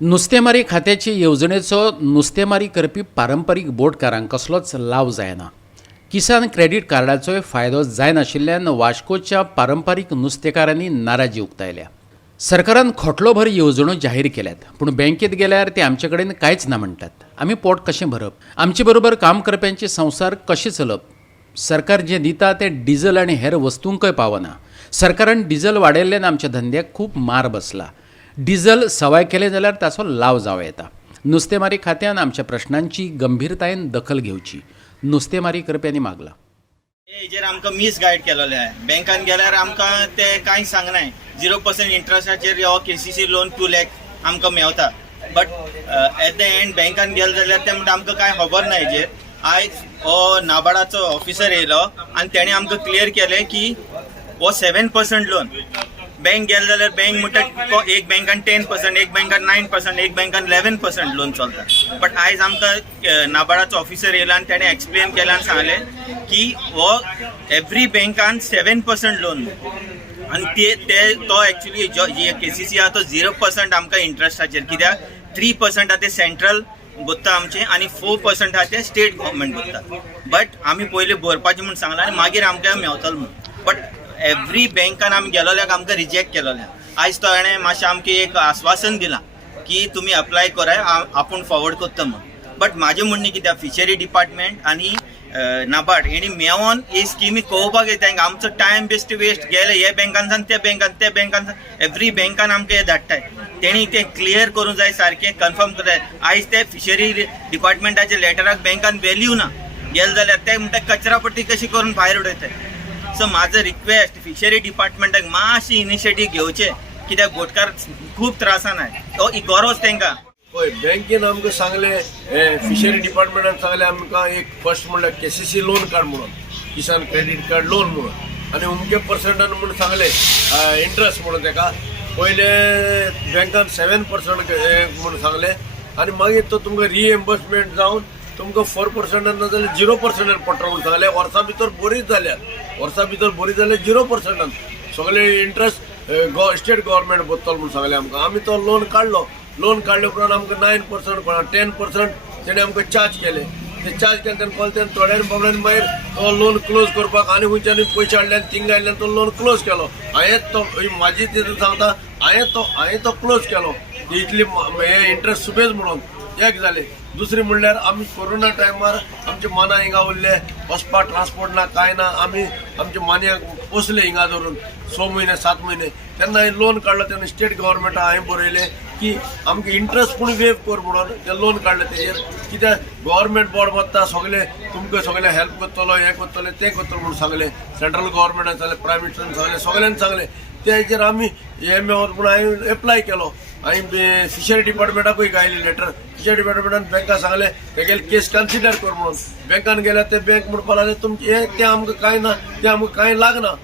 नुस्तेमारी खात्याची येवजणेचो नुस्तेमारी करपी पारंपारीक बोटकारांक कसलोच लाव जायना. किसान क्रेडिट कार्डाचोय फायदो जायनाशिल्ल्यान वास्कोच्या पारंपारीक नुस्तेकारांनी नाराजी उक्तायल्या. सरकारान खोटलोभर येवजण्यो जाहीर केल्यात, पूण बँकेत गेल्यार ते आमचे कडेन कांयच ना म्हणटात. आमी पोट कशें भरप, आमचे बरोबर काम करप्यांचे संवसार कशे चलप. सरकार जें दिता तें डिझल आनी हेर वस्तूंकय पावना. सरकारान डिझल वाडयल्ल्यान आमच्या धंद्याक खूब मार बसला. डिझल सवाय केले जाल्यार ताचो लाव जावं येता. नुस्तेमारी खात्यान आमच्या प्रश्नांची गंभीरतायेन दखल घेवची नुस्तेमारी करप्यांनी मागला. हेजेर आमकां मिस गायड केलेले आहे. बँकान गेल्यार आमकां ते कांय सांगनाय. 0% इंट्रस्टाचेर हो KCC लोन 2 लाख आमकां Mewat. But at the end बँकान गेले जाल्यार ते म्हणटा आमकां कांय खबर ना हेजेर. आयज हो नाबार्डाचो ऑफिसर येयलो आनी तेणें आमकां क्लियर केलें की हो 7% लोन. बँक गेले जाल्यार बँक म्हणटा एक बँकान 10%, एक बँकान 9%, एक बँकान 11% लोन चलता. बट आयज आमकां नाबार्डाचो ऑफिसर येयलो आनी तेणें एक्सप्लेन केलें आनी सांगलें की हो एवरी बँकान 7% लोन. आनी तो एक्चुअली KCC आहा तो 0% आमकां इंट्रस्टाचेर, कित्याक 3% आहा ते सेंट्रल भरता आमचे आनी 4% आहा ते स्टेट गव्हर्मेंट भरता. बट आमी पयलीं भरपाचें म्हूण सांगलां आनी मागीर आमकां मेवतलो म्हूण. बट एवरी बँकान आमी गेलोल्याक आमकां रिजेक्ट केलोलें. आयज तो ताणें मातशें आमकां एक आश्वासन दिलां की तुमी अप्लाय कराय, आपूण फॉरवर्ड करता म्हणून. बट म्हाजें म्हणणें कितें, फिशरी डिपार्टमेंट आनी नाबार्ड हेणी मेळोन हे स्किमी कळोवपाक येता. आमचो टायम बेस्ट वेस्ट गेले हे बँकान त्या बँकान एवरी बँकान आमकां हे धाडटाय. तेणी तें क्लियर करूंक जाय, सारकें कन्फर्म करताय. आयज ते फिशरी डिपार्टमेंटाच्या लेटराक बँकान व्हॅल्यू ना. गेले जाल्यार ते म्हणटा कचरा पट्टी कशी करून भायर उडयताय. सो माझं रिक्वेस्ट फिशरी डिपार्टमेंटाक मातशी इनिशिएटीव घेवचे, कित्याक बोटकार खूब त्रासान आहे. तो गरज तांकां. होय, बँकेन आमकां सांगले, फिशरी डिपार्टमेंटान सांगले आमकां एक फर्स्ट म्हणल्यार KCC लोन कार्ड म्हणून, किसान क्रेडिट कार्ड लोन म्हणून, आनी अमके पर्संटान म्हणून सांगले इंट्रस्ट म्हणून. ताका पयले बँकान 7% म्हणून सांगले आनी मागीर तो तुमकां रिएम्बर्समेंट जावन तुमकां 4% ना जाल्यार 0% पडटा म्हणून सांगले. वर्सा भितर बरीच जाल्यार 0% सगळे इंट्रस्ट स्टेट गव्हर्मेंट भरतलो म्हणून सांगले आमकां. आमी तो लोन काडले उपरांत आमकां 9% 10% तेणे आमकां चार्ज केले. ते चार्ज केले तेन्ना कळ्ळें तेन्ना थोड्यान बाबड्यान मागीर तो लोन क्लोज करपाक आनी खंयच्यानी पयशे हाडले आनी थिंग हाडल्यान तो लोन क्लोज केलो. हांवें तो म्हाजी ती सांगता, हांवें तो क्लोज केलो. इतली हे इंट्रस्ट सुबेज म्हणून एक जालें. दुसरी म्हणल्यार आमी कोरोना टायमार आमचे माना हिंगा उरले, वचपा ट्रान्सपोर्ट ना कांय ना. आमी आमच्या मानयाक पोसले हिंगा धरून 6 म्हयने 7 म्हयने. तेन्ना हांवें लोन काडलो. तेन्ना स्टेट गव्हर्मेंटाक हांवें बरयलें की आमकां इंट्रस्ट पूण वेव कर म्हणून तें लोन काडलें. तेजेर कित्याक गव्हर्मेंट बोर्ड मारता, सगळे तुमकां सगळे हेल्प करतलो, हें करतले तें करतलो म्हणून सांगलें. सेंट्रल गव्हर्मेंटान सांगलें, प्रायम मिनिस्टरान सांगलें, सगळ्यांनी सांगलें. ते हेजेर आमी हे मेळोन म्हणून हांवें एप्लाय केलो. हांवें फिशरी डिपार्टमेंटाकूय गायली लेटर. फिशरी डिपार्टमेंटान बँकाक सांगलें तेगेले केस कन्सिडर कर म्हणून. बँकान गेल्यार ते बँक म्हणपाक लागले तुमचे हे तें आमकां कांय ना, तें आमकां कांय लागना.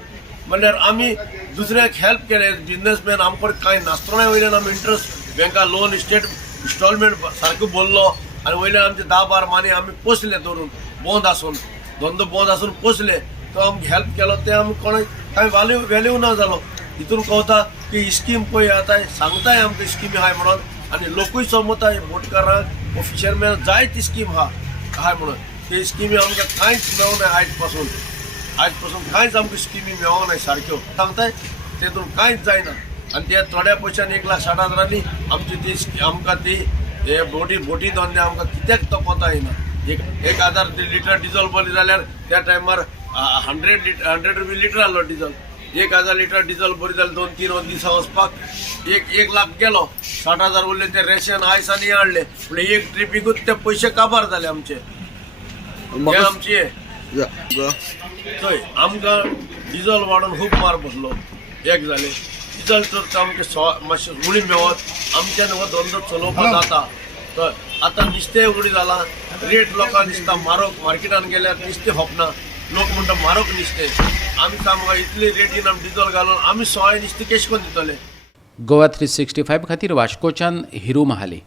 म्हणल्यार आमी दुसऱ्याक हेल्प केले. बिझनेसमॅन आमकां कांय नासतना वयल्यान आमी इंट्रस्ट बँका लोन स्टेट इन्स्टॉलमेंट सारको भरलो आनी वयल्यान आमचे 10-12 माने आमी पोसले धरून बंद आसून, धंदो बंद आसून पोसले. तो आमकां हेल्प केलो. ते आमकां कोणाक कांय व्हॅल्यू ना जालो. हितून कळटा की स्कीम पळय आतां सांगताय आमकां स्किमी आहाय म्हणून आनी लोकूय समजताय बोटकारांक फिशरमॅन जायती स्कीम आहाय म्हणून. ते स्किमी आमकां कांयच मेळोंक नाय. आयज पासून कांयच आमकां स्किमी मेळोंक नाय सारक्यो सांगताय. तेतून कांयच जायना आनी ते थोड्या पयशांनी 1,60,000 आमची ती आमकां ती हे बोटी धंदे आमकां कित्याक तो कोता येना. 1,000 लिटर डिझल भरली जाल्यार त्या टायमार 100 रुपया लिटर आहलो डिझल. 1,000 लिटर डिझल भरी जाल्यार 2-3 दिसा वचपाक 1 लाख गेलो. 60,000 उरले ते रेशन आयस आनी हाडले. पूण एक ट्रिपीकूच ते पयशे काबार जाले आमचे. आमचे थंय आमकां डिझल वाडोवन खूब मार बसलो. एक जालें डिझल तर आमकां मातशें उणी मेवत आमच्यान हो धंदो चलोवपाक जाता. तर आतां नुस्तें उणी जालां. रेट लोकांक दिसता म्हारग. मार्केटान गेल्यार नुस्तें होपना. लोक म्हणटा म्हारग नुस्तें. आमी सांगूंक इतली रेटीन आमी डिझल घालून आमी सवाय नुस्तें केश कोन्न दितले. गोवा 365 खातीर वास्कोच्यान हिरू महाले.